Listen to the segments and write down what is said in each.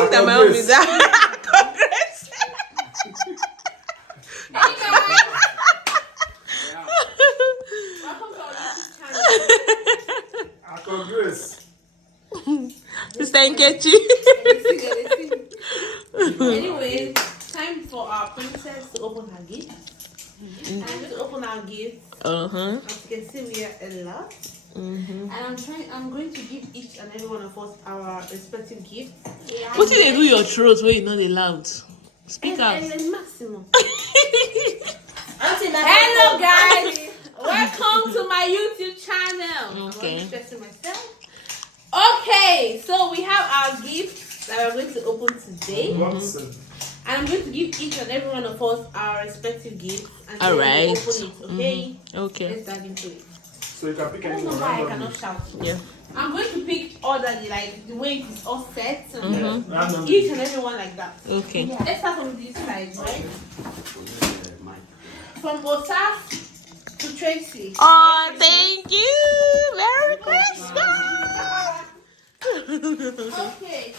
think that my own is that. Congrats. Hey guys. Welcome to our YouTube channel. Congrats. Sister Nkechi. Anyway, time for our princess to open her gift. I'm going to open our gift. As you can see, we are a lot. And I'm going to give each and every one of us our respective gifts. What did they do your throat when you're not allowed? Speak out. Maximum. Hello guys, welcome to my YouTube channel. Okay. I'm stressing myself. Okay, so we have our gifts that we're going to open today. And I'm going to give each and every one of us our respective gifts. And all then right. we'll open it, okay? Okay. Let's dive into it. So you can pick I don't know anyone. why I cannot shout. Yeah. I'm going to pick orderly, like the way it is all set. And Randomly. each and every one like that. Okay. Let's start from this side, right? From Osaf to Tracy. Oh, thank you. Merry Christmas. Okay,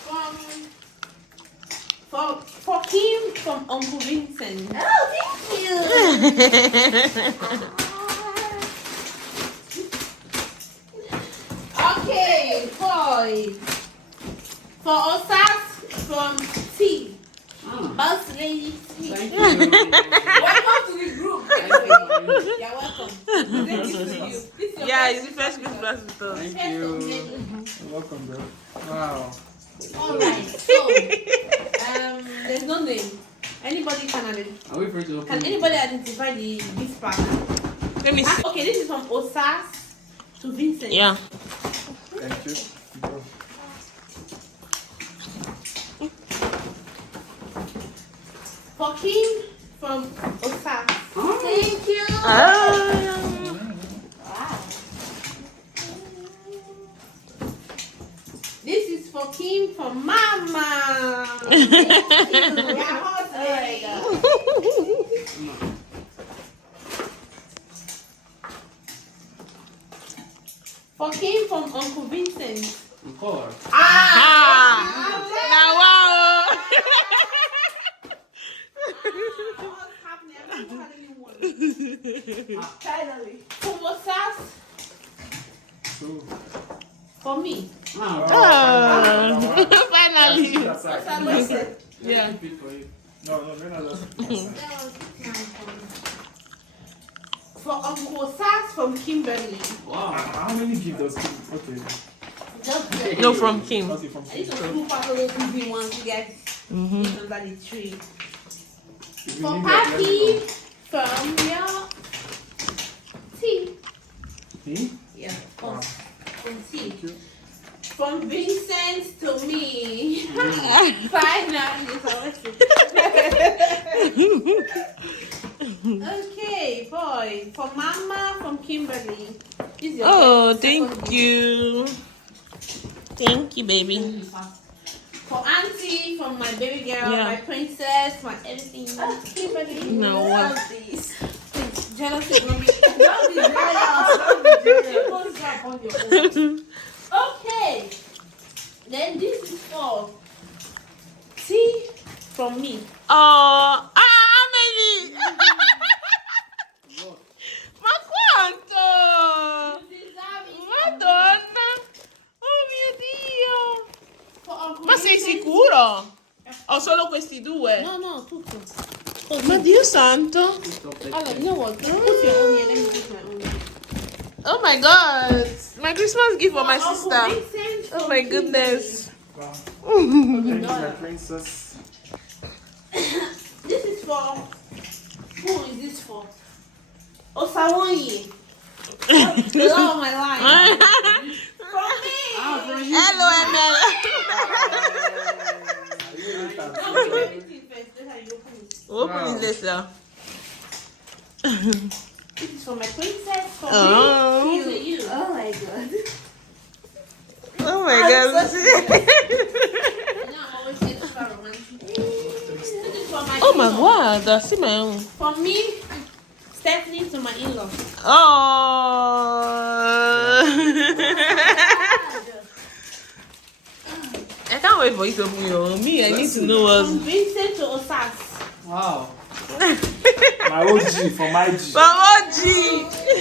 for Kim from Uncle Vincent. Oh, thank you. Okay, for Osaf from T. Boss lady T. Thank you. Welcome to the group. You're welcome. This is to you. This is your Yeah, first it's the first Christmas with us. Thank First you. of many. Welcome, bro. Wow. Alright, so there's no name. Anybody can identify. Are we free to open? Can anybody identify the gift pack? Let me see. Okay, this is from Osas to Vincent. Yeah. Thank you. Bro. For Kim from Osas. Thank you. Ah. Wow. This is for Kim from Mama. Thank you. We are hot today. For Kim from Uncle Vincent. Of course. Now, wow. What's happening? I haven't had anyone. Finally. For Osas. So, For me. Ah, Finally. Osas, what is it? yeah. Good for you. No, we're not For Uncle Osas from Kimberly. Wow. How many gifts does Kim? Okay. Just No, from Kim. Okay, from I need Kim. to scoop out all those easy ones you guys eat under the tree. If you For need Papi that, from your tea. tea? Yeah, from tea. Thank you. From Vincent to me. Finally, okay, boy. For Mama from Kimberly. This is your Oh, second thank gift. you. Thank you, baby. For Auntie from my baby girl, Yeah. my princess, my everything. Kimberly. No, what? Please. Jealousy is not me. Don't be jealous. Don't be jealous. Don't drop on your own. Okay. Then this is for tea from me. Oh, how many? Ma quanto? You deserve it. Madonna. Oh mio Dio. For Uncle Ma sei Vincent. sicuro? Ho solo questi due. No, tutto. Ma Dio santo. Allora, you know what? Put your own here. Let me put my own. Oh my God. My Christmas gift for my Uncle sister. Vincent Oh from my Kimberly. goodness. Wow. Thank you, my princess. This is for. Who is this for? Osawonyi. The love of my life. From me. Hello, Emel. No, do everything first. That's how you open it. Open it later. This is for my princess. For Oh. me. To you. Oh my god. Oh my God. You know, I'm always extra romantic. This is for my Oh my in-law. God. See my own. For me, Stephanie to my in-law. Oh. I can't wait for you to open your own. Me, I need to know From what. Vincent to Osas. Wow. My OG from IG. From OG.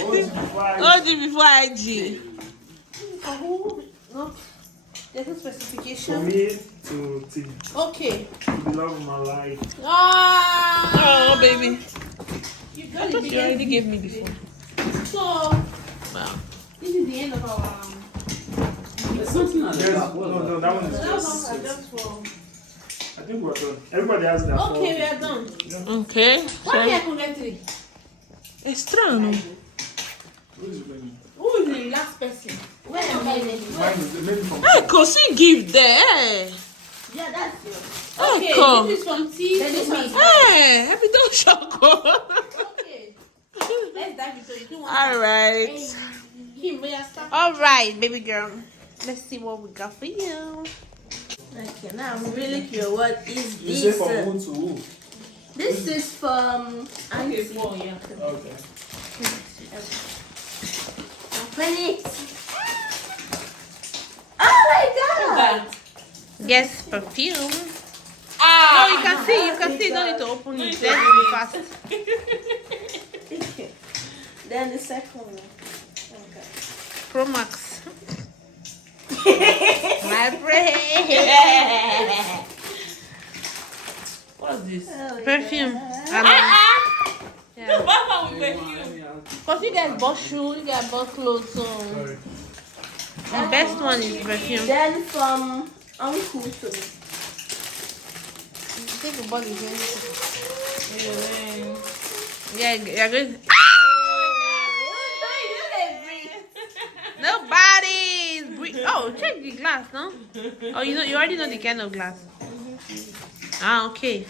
OG before IG. OG before IG. For who? No. There's no specification. For me to Okay. the love of my life. Ah. Oh, baby. You I got thought it. you already gave me before. So, Wow. this is the end of our. There's something at the Yes, back. What's no, that? that one is So that was just. just for. I think we're done. Everybody has their phone. Okay, we are done. Okay. Why can't I get three? È strano. Who is it bringing? Who is the last person? Where am I? Mine is the lady from. Ecco, si give there. Yeah, that's yours. Okay, Okay, this is from T to me. Happy don't choco. Okay. Let's dive into it. All right. Kim, where you start? All right, baby girl. Let's see what we got for you. Okay, now I'm really curious. What is You say this? from who to who? This is from Auntie. Oh, yeah. Okay. Open it. Oh my god! Yes, perfume. No, you can see. You can see. Don't need to open it. Let's be fast. Then the second one. Okay. Pro Max. My brain. What's this? Perfume. Yeah. Because you guys bought shoes, you guys bought clothes, so. Sorry. The best one is perfume. Then from Uncle to me. Take a body here. Yeah. Yeah, you're good. Nobody's breathing. Oh, check the glass, no? Oh, you already know the kind of glass. Ah, okay.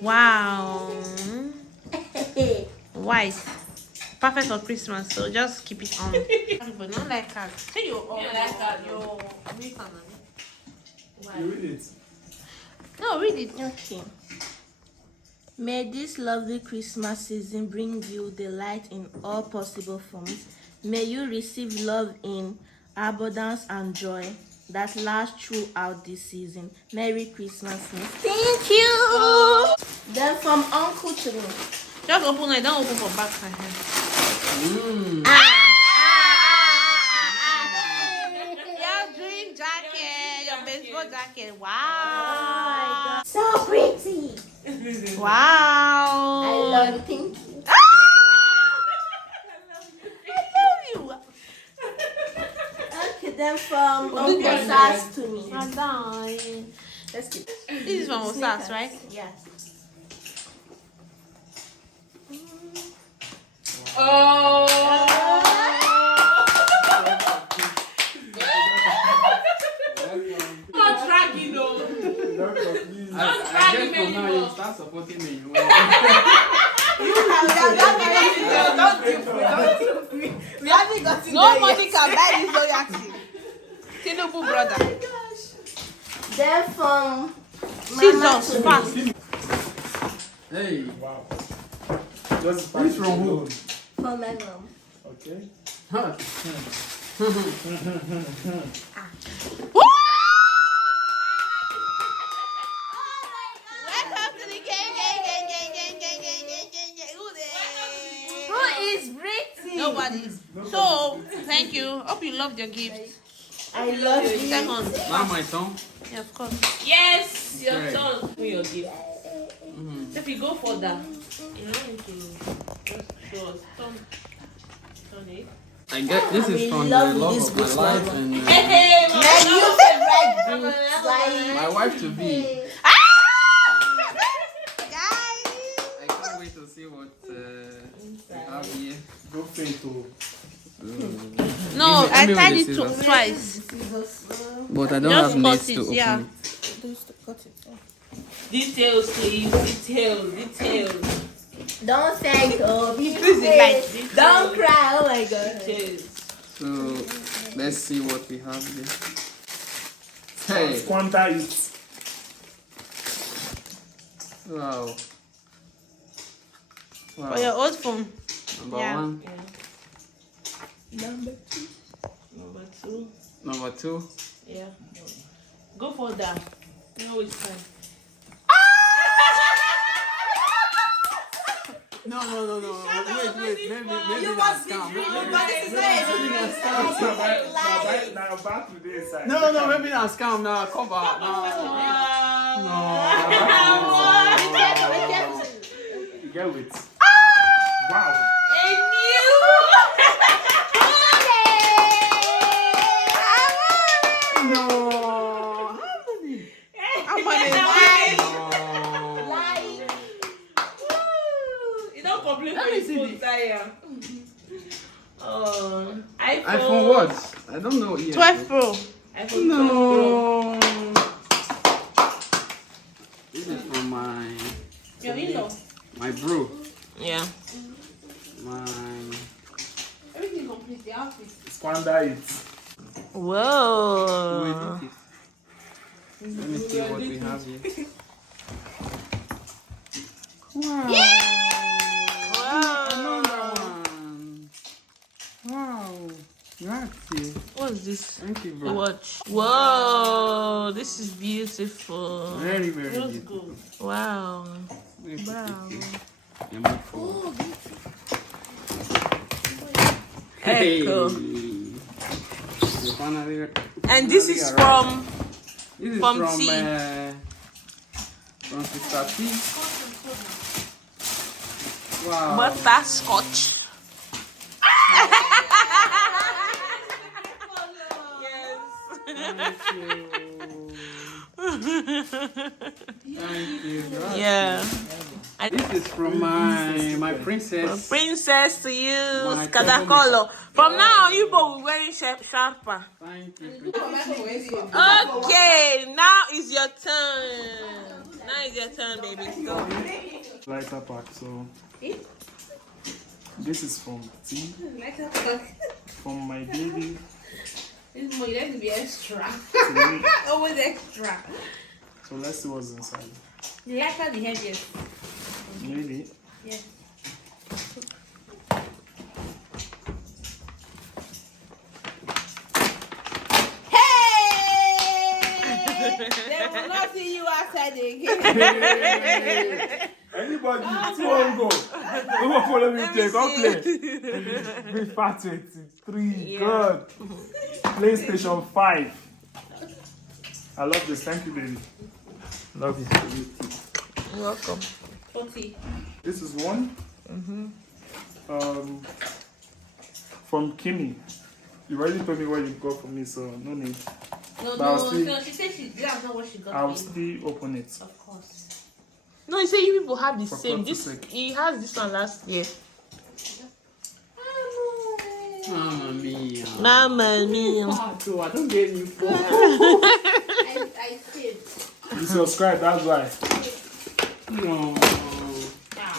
Wow. White. Perfect for Christmas, so just keep it on. But not like that. Say you all like that. your You read it. No, read it. Okay. May this lovely Christmas season bring you delight in all possible forms. May you receive love in abundance and joy that lasts throughout this season. Merry Christmas, miss. Thank you. Then from Uncle to me. Just open it. Don't open for back side. Your dream jacket, your baseball jacket. Wow. So pretty. Wow. I love it. Thank you. I love Okay, then from Uncle Sass to me. you. I'm dying. Let's keep it. This is from Osas, right? Yeah. Not dragging, though. I guess from now you start supporting me. Nobody can buy this loyalty. Tinubu brother. Then from Mama Jesus, to me. fast. Hey. Wow. Just This from who? From my mom. Okay. Huh. Woo! Welcome to the gang. Who is Brittany? Nobody. So, thank you. Hope you loved your gift. I love you. Second. Now my turn. Yeah, of course. Yes, your Right. turn. Open your gift. If you go for that, you don't need to just show us. Turn it. I get this is I'm in from the love with love this of my book, life Mama. and Hey, Man, you favorite boots. Like, my wife to be. Guys. I can't wait to see what we have here. Go fade to. No, I Give me tied the it scissors. twice. But I don't Just have nails cut to it, open yeah. it. Details, please. Details. don't thank her. Be Increase the light. Don't cry. Oh my god. Details. So let's see what we have here. Hey, Quanta it. wow. For your old phone. Number Yeah. one, Number two. number two. Yeah. Go for that. No, it's fine. No. Wait. Maybe You that's must be scam. dreaming, but this is it. Now back to this side. No, maybe that's scam. No, cover. You get it. Wow. No. I'm on it. You don't complain for his phone tire. Oh, iPhone what? I don't know yet. 12 Pro. iPhone No. This is from my Your in-law. bro. Yeah. My Everything complete. The outfit. Squander it. Whoa. let me see what we have here. Wow. Wow. Another one. Wow. Grazie. What's this? Thank you, The bro. watch. Whoa. This is beautiful. Very, very Feels beautiful. good. Wow. Let me put Wow. it here. Yeah, my phone. Echo. We finally- And this is from This is from from T. From Sister T. Wow. butterscotch. Thank you. Thank you. Grazie. Yeah. This is from my princess. Princess to you, My Kadakolo. From now on, you both will wearing sharper. Thank you. Okay, now is your turn. Now is your turn, baby. Go. Lighter pack. So this is from T. From my baby. This more, you like to be extra. To me. Always extra. So let's see what's inside. The lighter, the heaviest. Really? Yeah. They will not see you outside again. Anybody, 2 on go. Don't follow me, play. Don't play. Big Fat 23. Yeah. Good. PlayStation 5. I love this. Thank you, baby. Love you. You're welcome. 40. This is one. From Kimmy. You already told me what you got for me, so no need. No, But I'll still- no, she said she didn't know what she got. I'll for you. still open it. Of course. No, you say you people have the For same. God's This sake. he has this one last year. Mamma mia. Mamma mia. So I don't get you for. I saved. You subscribe, that's why. No. Yeah.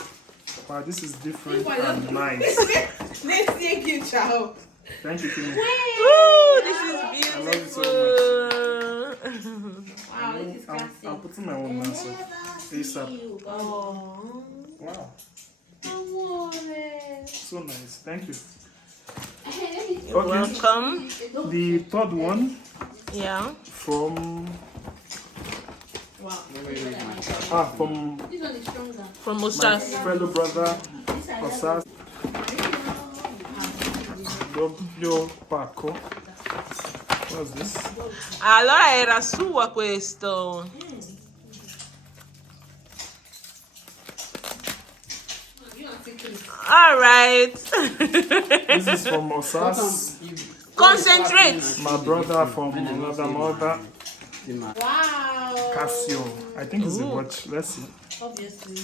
Wow, this is different People and don't- nice. Let's take you, child. Thank you, Kimmy. Ooh, this is I love you so beautiful. Wow, this is classic. I'm putting my own now, so ASAP. Oh. Wow, Amore. so nice. Thank you. You're Okay. welcome. The third one Yeah. from Wow. from This one is stronger. From my Osas. fellow brother Osas Doppio Paco. What's this? Allora era sua questo. You want to take it? All right. This is from Osas, Concentrate. my brother from another mother, Wow. Casio. I think it's a watch. Let's see. Obviously.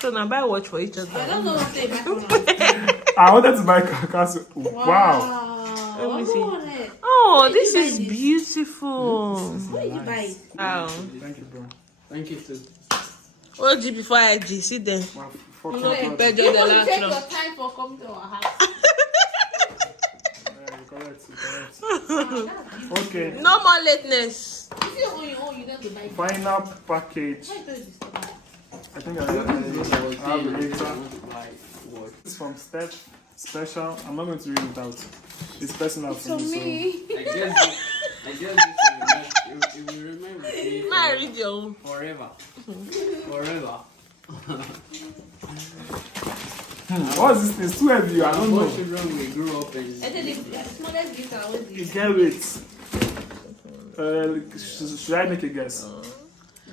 So now buy watch for each I other. don't know what they buy for now. I wanted to buy Casio. Wow. Let me see. Amore. Oh, Where this did you is buy this? beautiful. Where did you buy it? Wow. Thank you, bro. Thank you too. OG before IG. See them. Wow, fucking No, brother. better You the must last take one. your time for coming to our house. Yeah, correct, correct. Okay, No more lateness. If you own your own, you don't have to buy it. final package. Why do this? I think I have it later. This is from Steph. Special. I'm not going to read it out. It's personal for me. I guess this will remember me. I read your own. Forever. Forever. What is this thing? It's too heavy. I don't know. Most children will grow up and And then the smallest gift are always You the get it. Should I make a guess?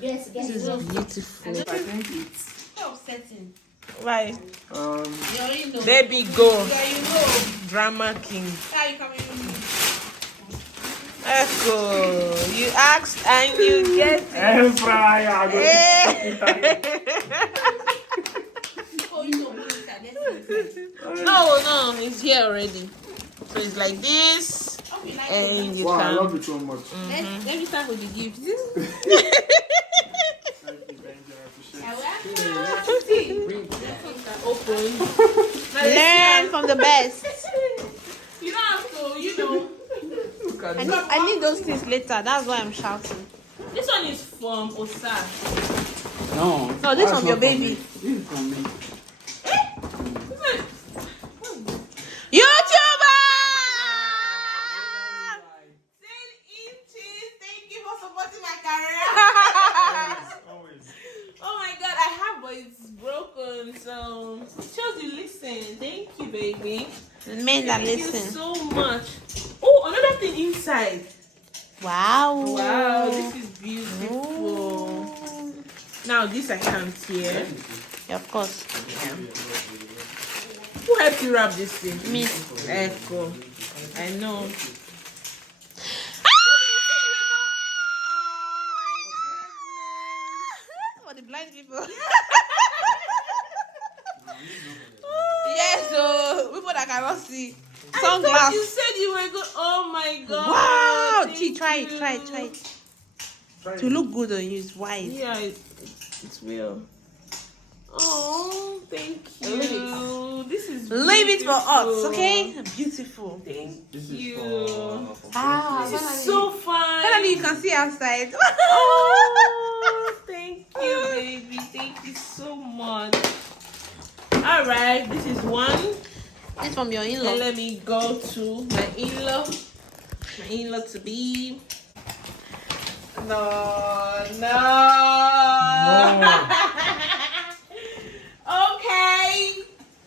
Yes, This is beautiful. I think it's so upsetting. Why? You already know. Baby, go. Yeah, you know. Drama king. How you come in? Echo. You asked and you get it. air fryer. Oh, you know. No, it's here already. So it's like this, Oh, you like and it. you Wow, I can. love it so much. Let me start with the gift. Thank you, I appreciate I it. will see. Open. Learn from the best. You don't have to, you know. I need those things later. That's why I'm shouting. This one is from Osa. no. No, this That's from your not baby. me. This is from me. YouTuber! 10 inches. Thank you for supporting my career. Always. Oh my god, I have, but it's broken. So it shows you listen. Thank you, baby. Men that Thank you listen. so much. Oh, another thing inside. Wow. Wow, this is beautiful. Now this I can't hear. Yeah, of course. Who helped you wrap this thing? Me. Echo. I know. For the blind people. Yes, so people that cannot see. I thought Sunglass. you said you were good. Oh my god. Wow. Thank Gee, try it. Try To it. look good on you is wise. Yeah, it's real. Oh, thank you. This is Leave it for us, beautiful. okay? Beautiful. Thank This is you. for Ah, This is so fun. finally you can see outside. Oh, thank you, baby. Thank you so much. All right, this is one. It's from your And in-law. let me go to my in-law. My in-law to be. No. Okay,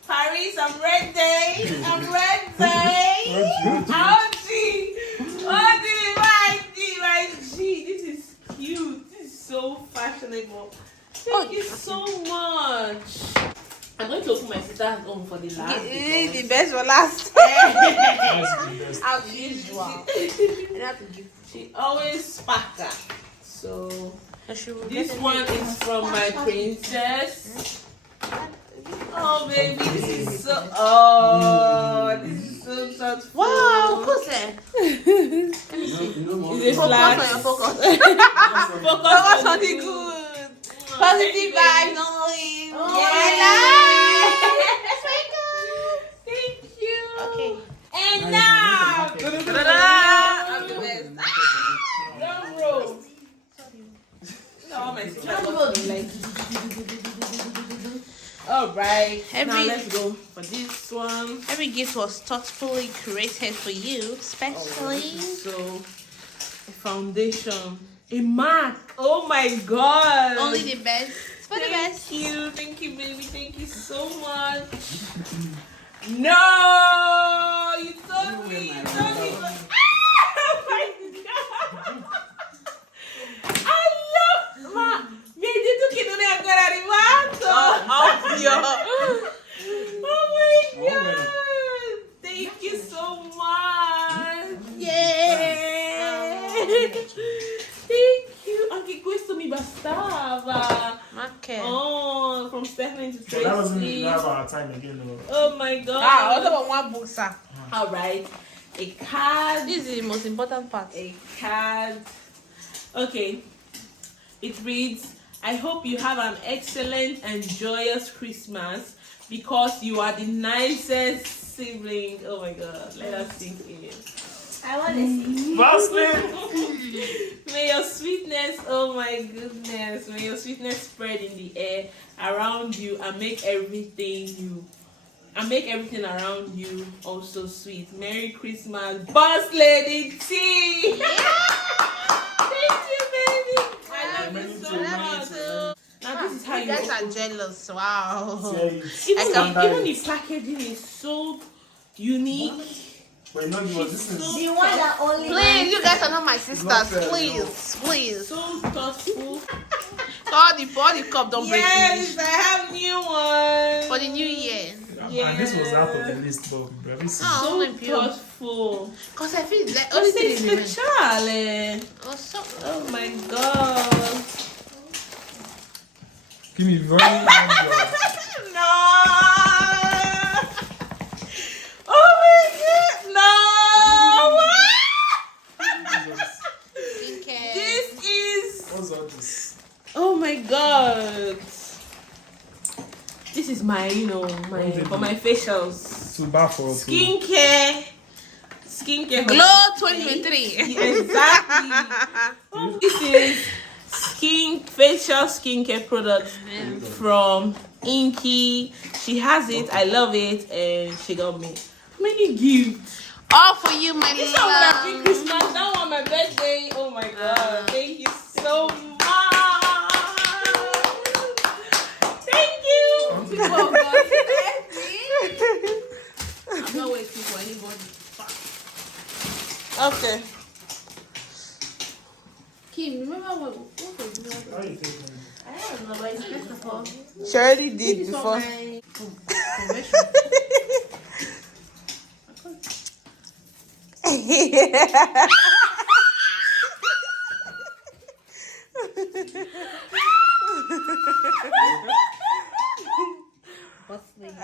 Paris, I'm ready. I'm ready. Auntie, my G. This is cute. This is so fashionable. Thank you so much. I'm going to open my sister's own for the last. The best for last. That's the best. As usual. I have to give. She always sparkle. So This this one is from my princess. Oh baby, this is so. Oh, this is so thoughtful. Wow, Kose. no more. Is it Focus flat? on your focus. Focus Focus on on the the good. Oh, Positive thank vibes you, only. Oh, Yeah. Thank you. Okay. And now, I'm the best. Drum roll. No, my sister got me like. All right. Now Every- let's go for this one. Every gift was thoughtfully created for you, especially. So, a foundation, a mark. Oh my god! Only the best. For the best. Thank you, baby. Thank you so much. No, you told me. You told me. Oh my god! I love ma. Mi hai detto che non è ancora arrivato. Ovvio. Oh my god! Thank you so much! Yay! Thank you! Anche questo mi bastava! Okay. Oh, from Stephanie to That doesn't Tracy. have our time again, though. Oh my god! Also about one book, sir. Alright. A card. This is the most important part. A card. Okay. It reads, I hope you have an excellent and joyous Christmas because you are the nicest sibling. Oh my god, let us sink in. I want to see. Basket! May your sweetness, oh my goodness, may your sweetness spread in the air around you and make everything around you also sweet. Merry Christmas, Boss Lady T! Thank you, baby. I Many so to many much. to Now this is how You you guys open. are jealous. Wow. many. Even the packaging is so unique. But you know, this is The one that only Please, you guys are not my not sisters. fair, Please, please. So thoughtful. All the cup don't break Yes, finish. I have new ones. For the new year. and this was out of the list, but very simple. Oh, So my pure. thoughtful. Because I feel like But only it's thing remain. special. Eh? Oh, so. Oh my god. Give me very hand No. Oh my god. No. Skincare. This is. What's all this? Oh my god. This is my, for my facials. Too bad for Skincare. Glow 2023. Exactly. This is facial skincare products from Inky. She has it. I love it, and she got me many gifts. All for you, my This one would have been love. Christmas. That one my birthday. Oh my god! Thank you so much. Thank you. Oh, God. I'm not waiting for anybody. Okay. Kim, remember what was the How you taking? I don't know, but it's first of all. She already did This is before. for my conversion.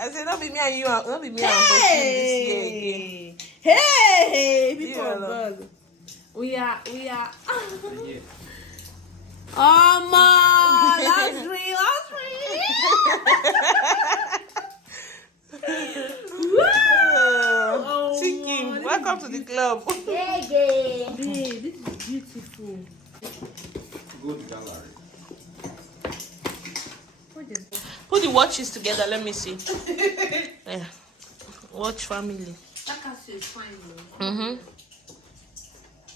I said, not be me and you, not be me and Bessie this year again. Hey, people Yeah, of God. We are. That's real. Oh, Chicken, welcome to the club. Yeah, yeah. Babe, this is beautiful. Good gallery. Put the watches together, let me see. Yeah. Watch family. That castle is fine though.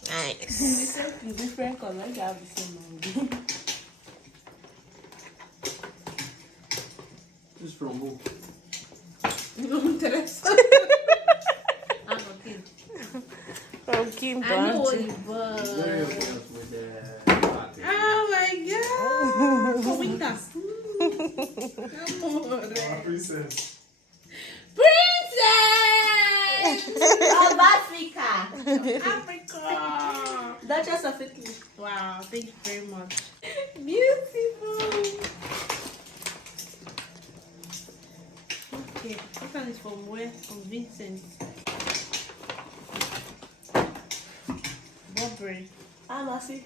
Nice. Different colors, they have the same one. This is from who? No me interesa. I'm okay. From Kim I know what Brandt. you bought. Very obvious with the package. Oh my god. Comita. Princess. Princess! Of Africa. Africa. Duchess of Italy. Wow, thank you very much. Beautiful. Okay, this one is from where? From Vincent. Burberry. Amasi.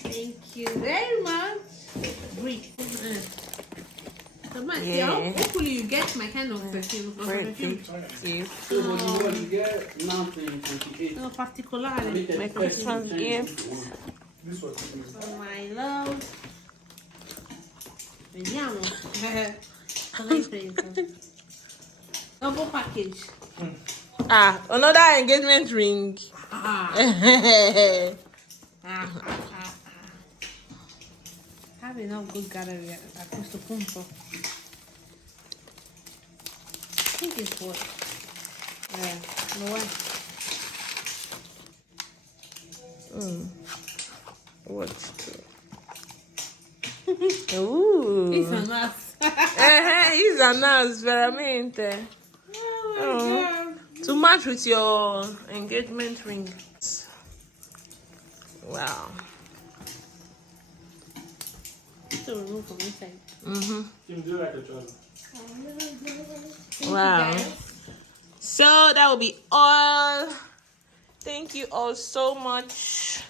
Thank you very much. Breathe. Hopefully you get my kind of perfume. So what you want to get? Nothing. 28. No, particular. My Christmas gift. This was the For my love. Vediamo. Double package. Another engagement ring. Have enough good gallery at questo punto. I think it's what? No way. Watch too. Ooh. It's a mess. He's a nice, veramente. Oh my god. To match with your engagement ring. Wow. To remove from inside. Kim, do you like a trouser? Wow. So that will be all. Thank you all so much.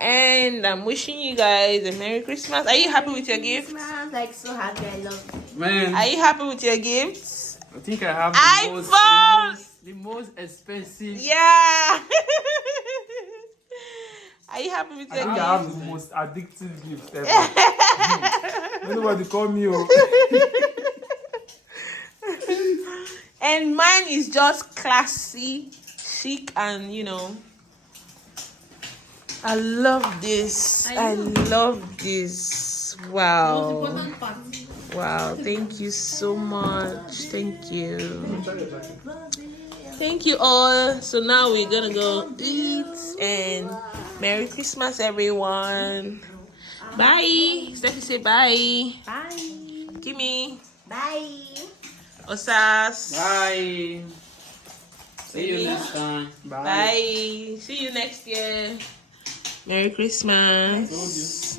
And I'm wishing you guys a Merry Christmas. Are you happy with your gift? Christmas, like so happy. I love you. Man, Are you happy with your gifts? I think I have iPhone! the most expensive. Yeah. Are you happy with I your think gift? I have the most addictive gift ever. Nobody call me. And mine is just classy, chic, and I love this. I love this. Wow. Important part. Wow. Thank you so much. Thank you. Thank you all. So now we're gonna go eat and Merry Christmas, everyone. Bye. Steffi, say bye. Bye. Kimmy. Bye. Osas. Bye. See you next time. Bye. See you next year. Merry Christmas.